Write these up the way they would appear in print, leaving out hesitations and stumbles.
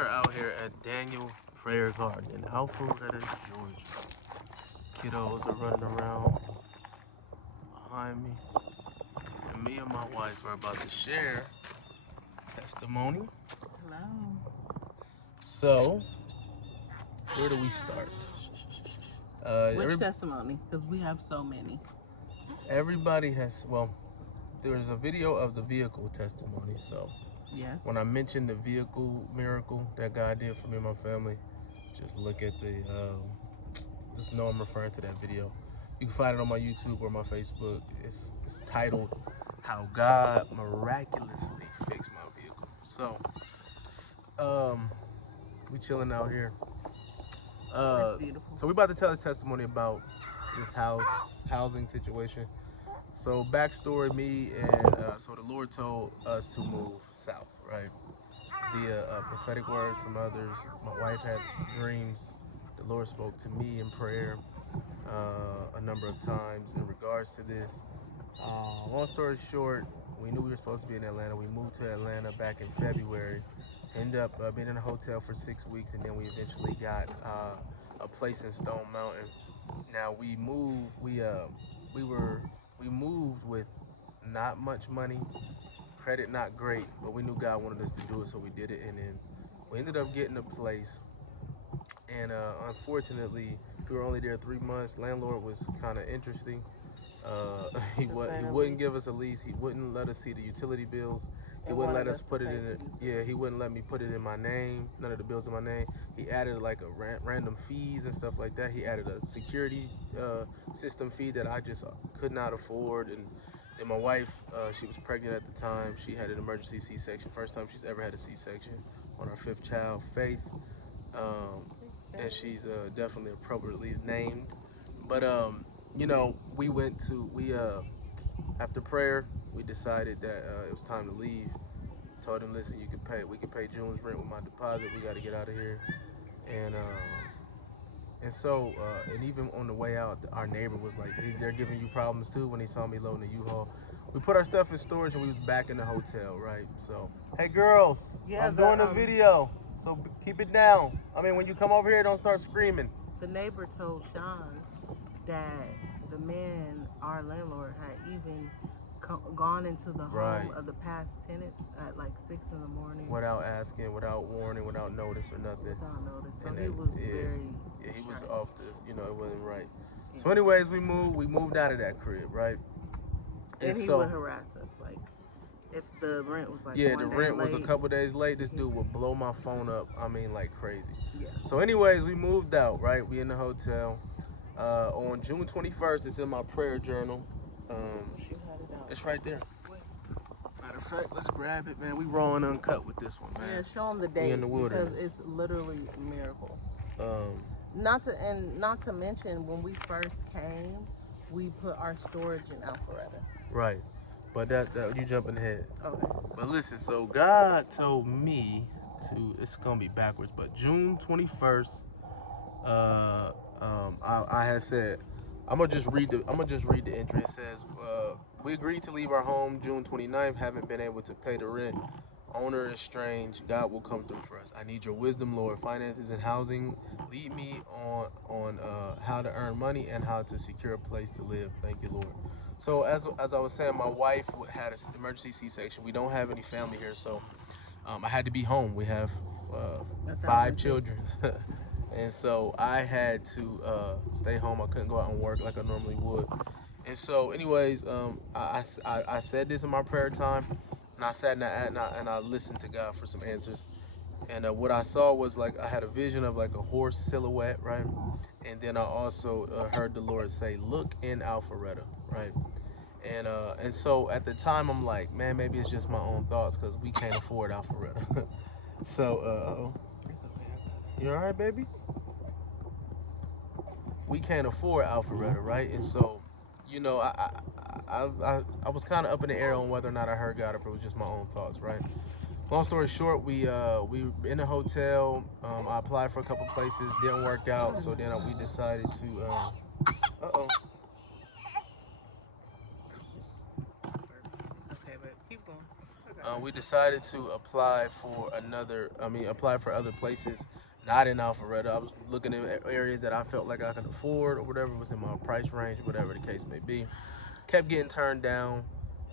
are out here at Daniel Prayer Garden in Alpharetta, Georgia. Kiddos are running around behind me. And me and my wife are about to share testimony. Hello. So, where do we start? Which testimony? Because we have so many. Everybody has, well, there's a video of the vehicle testimony. So, yes. When I mentioned the vehicle miracle that God did for me and my family, just look at the, just know I'm referring to that video. You can find it on my YouTube or my Facebook. It's titled, How God Miraculously Fixed My Vehicle. So, we chilling out here. That's beautiful. So we about to tell a testimony about this housing situation. So backstory, me and so the Lord told us to move south, right? Via prophetic words from others. My wife had dreams. The Lord spoke to me in prayer a number of times in regards to this. Long story short, we knew we were supposed to be in Atlanta. We moved to Atlanta back in February. Ended up being in a hotel for 6 weeks, and then we eventually got a place in Stone Mountain. Now we moved. We moved with not much money, credit not great, but we knew God wanted us to do it, so we did it. And then we ended up getting a place. And unfortunately, we were only there 3 months. Landlord was kind of interesting. He wouldn't give us a lease. He wouldn't let us see the utility bills. He wouldn't let us put it in it. Yeah, he wouldn't let me put it in my name. None of the bills in my name. He added like a random fees and stuff like that. He added a security system fee that I just could not afford. And my wife, she was pregnant at the time. She had an emergency C-section. First time she's ever had a C-section on our 5th child, Faith. And she's definitely appropriately named. But you know, after prayer, we decided that it was time to leave. Told him, listen, we can pay June's rent with my deposit. We got to get out of here. And so even on the way out, our neighbor was like, they're giving you problems too, when he saw me loading the U-Haul. We put our stuff in storage and we was back in the hotel, right? So, hey girls, yeah, I'm doing a video, so keep it down. I mean, when you come over here, don't start screaming. The neighbor told Sean that the man, our landlord, had even gone into the home of the past tenants at like 6 in the morning. Without asking, without warning, without notice or nothing. Without notice. So he was very... Yeah, he was off the, it wasn't right. Yeah. So anyways, we moved out of that crib, right? And he would harass us, like, if the rent was like the rent was a couple days late, this dude would blow my phone up, I mean, like crazy. Yeah. So anyways, we moved out, right? We in the hotel. On June 21st, it's in my prayer journal. It's right there. Matter of fact, let's grab it, man. We raw and uncut with this one, man. Yeah, show them the date, in the wilderness. Because it's literally a miracle. Not to mention, when we first came, we put our storage in Alpharetta. Right, but that you jumping ahead. Okay. But listen, so God told me to. It's gonna be backwards, but June 21st. I had said, I'm gonna just read the entry. It says, we agreed to leave our home June 29th. Haven't been able to pay the rent. Owner is strange. God will come through for us. I need your wisdom, Lord. Finances and housing. Lead me on how to earn money and how to secure a place to live. Thank you, Lord. So as I was saying, my wife had an emergency C-section. We don't have any family here, so I had to be home. We have 5 children. And so I had to stay home. I couldn't go out and work like I normally would. And so anyways, I said this in my prayer time, and I sat and I listened to God for some answers. And what I saw was, like, I had a vision of like a horse silhouette, right? And then I also heard the Lord say, look in Alpharetta, right? And so at the time, I'm like, man, maybe it's just my own thoughts, because we can't afford Alpharetta. So you all right, baby? We can't afford Alpharetta, right? And so, I was kind of up in the air on whether or not I heard God, or if it was just my own thoughts, right? Long story short, we in a hotel. I applied for a couple places, didn't work out, so then we decided to. Okay, but keep going. we decided to apply for apply for other places, not in Alpharetta. I was looking at areas that I felt like I could afford or whatever was in my price range, whatever the case may be. Kept getting turned down.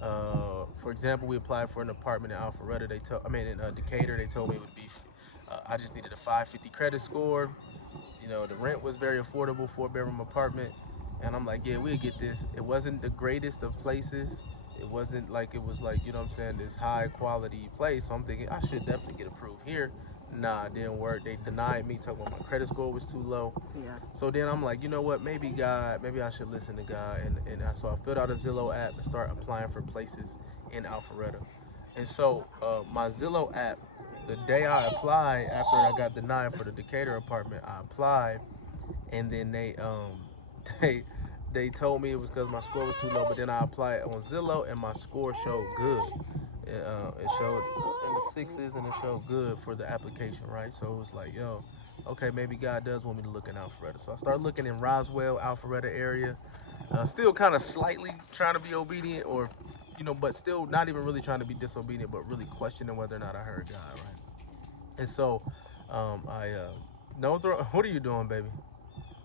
For example, we applied for an apartment in Alpharetta. In Decatur, they told me it would be. I just needed a 550 credit score. You know, the rent was very affordable, 4-bedroom apartment. And I'm like, yeah, we'll get this. It wasn't the greatest of places. It wasn't like it was like, you know what I'm saying, this high quality place. So I'm thinking I should definitely get approved here. Nah, it didn't work. They denied me, talking about my credit score was too low. Yeah. So then I'm like, you know what, maybe I should listen to God. So I filled out a Zillow app and started applying for places in Alpharetta. And so my Zillow app, the day I applied, after I got denied for the Decatur apartment, I applied, and then they they told me it was because my score was too low. But then I applied on Zillow, and my score showed good. It showed in the sixes, and it showed good for the application, right? So it was like, yo, okay, maybe God does want me to look in Alpharetta. So I started looking in Roswell, Alpharetta area. Still kind of slightly trying to be obedient, or but still not even really trying to be disobedient, but really questioning whether or not I heard God, right? And so I no throw. What are you doing, baby?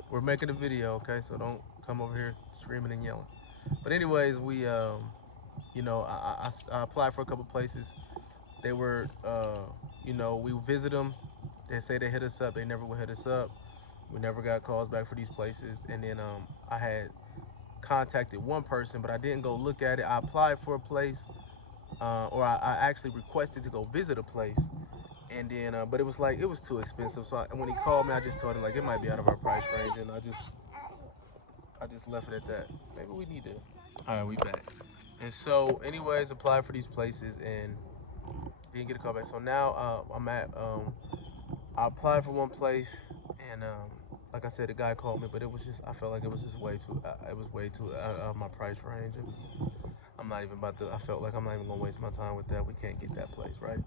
We're making a video, okay? So don't come over here screaming and yelling. But anyways, I applied for a couple places. They were, we would visit them. They say they hit us up. They never would hit us up. We never got calls back for these places. And then I had contacted one person, but I didn't go look at it. I applied for a place, or I actually requested to go visit a place. And then, but it was too expensive. So when he called me, I just told him like it might be out of our price range, and I just left it at that. Maybe we need to. All right, we back. And so, anyways, applied for these places and didn't get a call back. So now I applied for one place, and like I said, the guy called me, but I felt like it was just way too. It was way too out of my price range. I felt like I'm not even gonna waste my time with that. We can't get that place, right?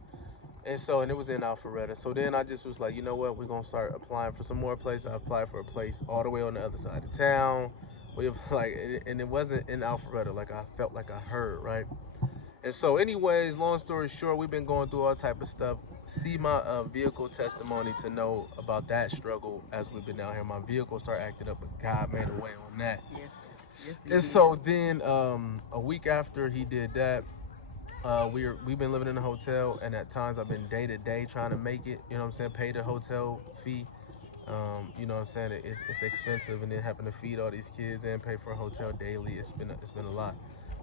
And it was in Alpharetta. So then I just was like, you know what, we're gonna start applying for some more places. I applied for a place all the way on the other side of town. And it wasn't in Alpharetta, like I felt like I heard, right? And so anyways, long story short, we've been going through all type of stuff. See my vehicle testimony to know about that struggle as we've been out here. My vehicle started acting up, but God made a way on that. Yes. Yes. And so then a week after he did that, we've been living in a hotel, and at times I've been day to day trying to make it. You know what I'm saying? Pay the hotel fee. You know what I'm saying? It's expensive, and then having to feed all these kids and pay for a hotel daily. It's been a lot,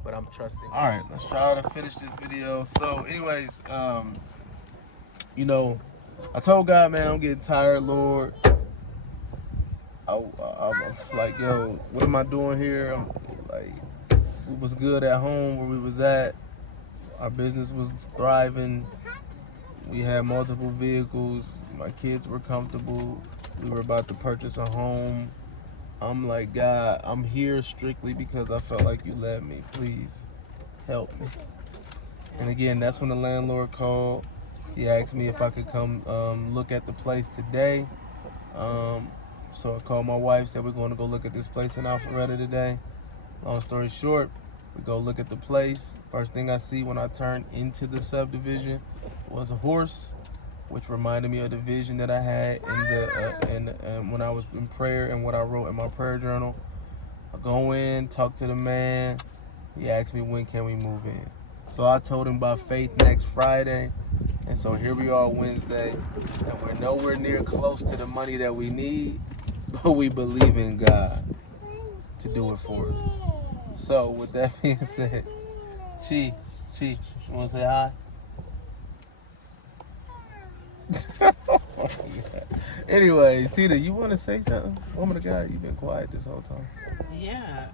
but I'm trusting. All right, let's try to finish this video. So, anyways, I told God, man, I'm getting tired, Lord. I was like, yo, what am I doing here? I'm like, it was good at home where we was at. Our business was thriving. We had multiple vehicles. My kids were comfortable. We were about to purchase a home. I'm like, God, I'm here strictly because I felt like you led me. Please help me. And again, that's when the landlord called. He asked me if I could come look at the place today. So I called my wife, said we're going to go look at this place in Alpharetta today. Long story short, we go look at the place. First thing I see when I turn into the subdivision was a horse, which reminded me of the vision that I had when I was in prayer and what I wrote in my prayer journal. I go in, talk to the man. He asked me, when can we move in? So I told him by faith next Friday. And so here we are Wednesday, and we're nowhere near close to the money that we need, but we believe in God to do it for us. So with that being said, Chi, you want to say hi? Anyways, Tita, you want to say something? Woman of God, you've been quiet this whole time. Yeah.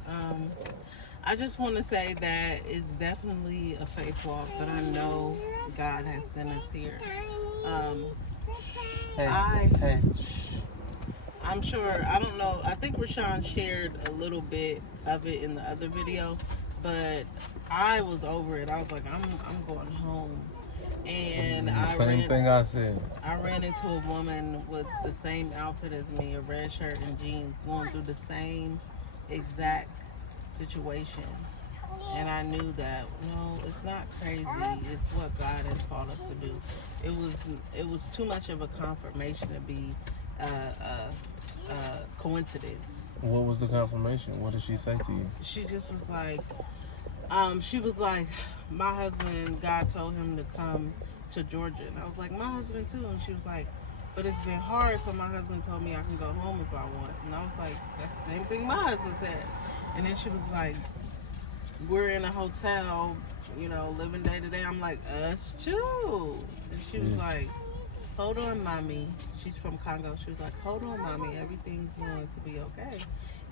I just want to say that it's definitely a faith walk, but I know God has sent us here. I'm sure, I don't know, I think Rashawn shared a little bit of it in the other video, but I was over it. I was like, I'm going home. And Same thing I said. I ran into a woman with the same outfit as me, a red shirt and jeans, going through the same exact situation. And I knew that no, it's not crazy. It's what God has called us to do. It was too much of a confirmation to be coincidence. What was the confirmation? What did she say to you? She just was like, she was like, my husband, God told him to come to Georgia, and I was like, my husband too, and she was like, but it's been hard, so my husband told me I can go home if I want, and I was like, that's the same thing my husband said, and then she was like, we're in a hotel, living day to day. I'm like, us too. And she was like, hold on, mommy. She's from Congo. She was like, hold on, mommy. Everything's going to be okay.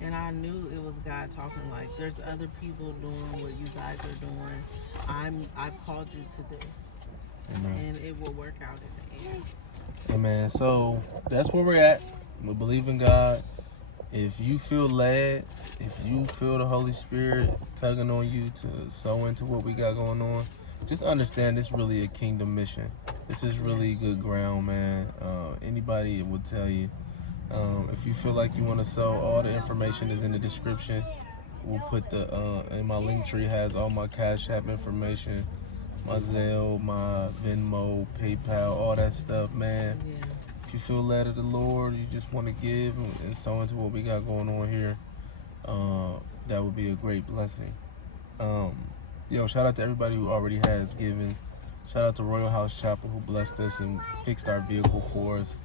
And I knew it was God talking. Like, there's other people doing what you guys are doing. I've called you to this, and it will work out in the end. Amen. So that's where we're at. We believe in God. If you feel led, if you feel the Holy Spirit tugging on you to sow into what we got going on, just understand it's really a kingdom mission. This is really good ground, man. Anybody will tell you. If you feel like you want to sow, all the information is in the description. We'll put in my Linktree has all my Cash App information, my Zelle, my Venmo, PayPal, all that stuff, man. Yeah. If you feel led of the Lord, you just want to give and sow into what we got going on here, that would be a great blessing. Shout out to everybody who already has given. Shout out to Royal House Chapel who blessed us and fixed our vehicle for us.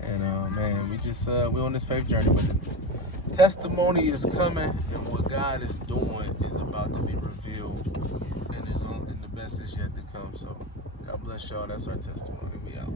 And man, we on this faith journey, but testimony is coming, and what God is doing is about to be revealed, and the best is yet to come. So God bless y'all. That's our testimony. We out.